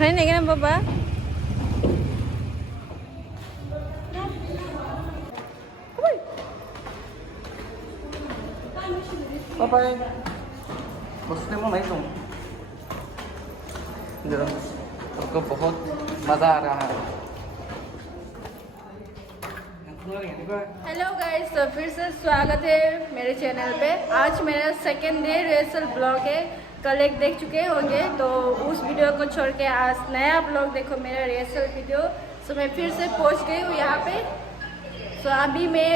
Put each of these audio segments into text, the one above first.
Kanina ka ng baba? पापा बसने में नहीं तुम जरा सबको बहुत मज़ा आ रहा है। हेलो गाइस, तो फिर से स्वागत है मेरे चैनल पे। आज मेरा सेकेंड डे रिहर्सल ब्लॉग है। कल एक देख चुके होंगे, तो उस वीडियो को छोड़ के आज नया ब्लॉग देखो, मेरा रिहर्सल वीडियो। सो मैं फिर से पहुंच गई हूँ यहाँ पे। सो अभी मैं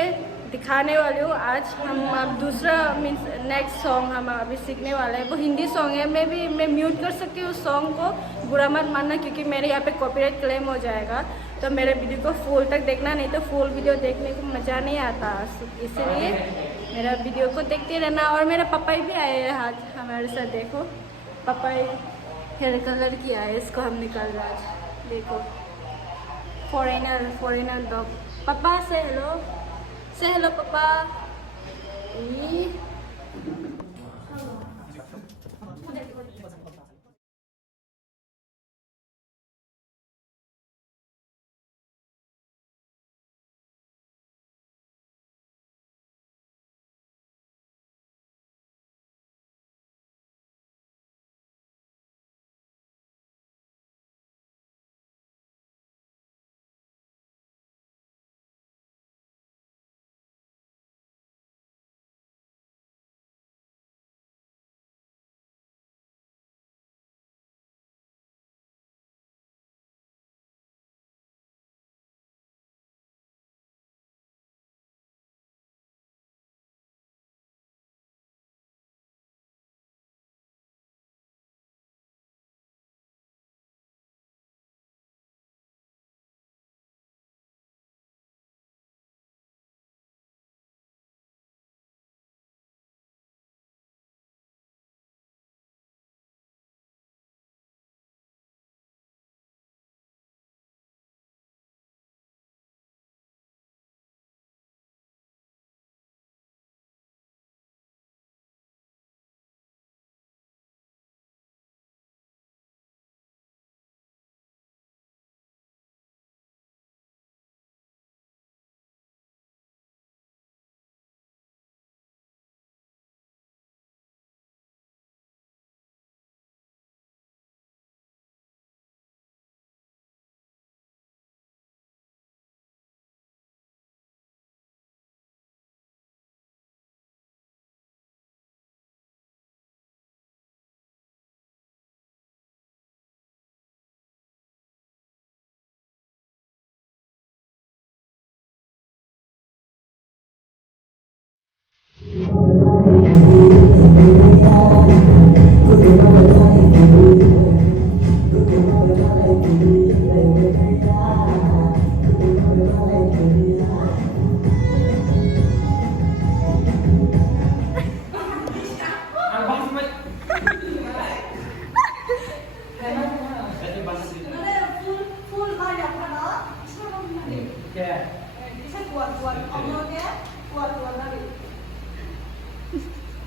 दिखाने वाली हूँ। आज हम अब दूसरा मीन्स नेक्स्ट सॉन्ग हम अभी सीखने वाले हैं। वो हिंदी सॉन्ग है। मैं म्यूट कर सकती हूँ उस सॉन्ग को, बुरा मत मानना, क्योंकि मेरे यहाँ पे कॉपीराइट क्लेम हो जाएगा। तो मेरे वीडियो को फुल तक देखना, नहीं तो फुल वीडियो देखने को मज़ा नहीं आता। इसलिए मेरा वीडियो को देखते रहना। और मेरे पापा भी आए हैं आज हमारे साथ। देखो पापा हेयर कलर किया है, इसको हम निकाल रहे आज। देखो फॉरेनर डॉग। पापा से हेलो, से हेलो पापा। ई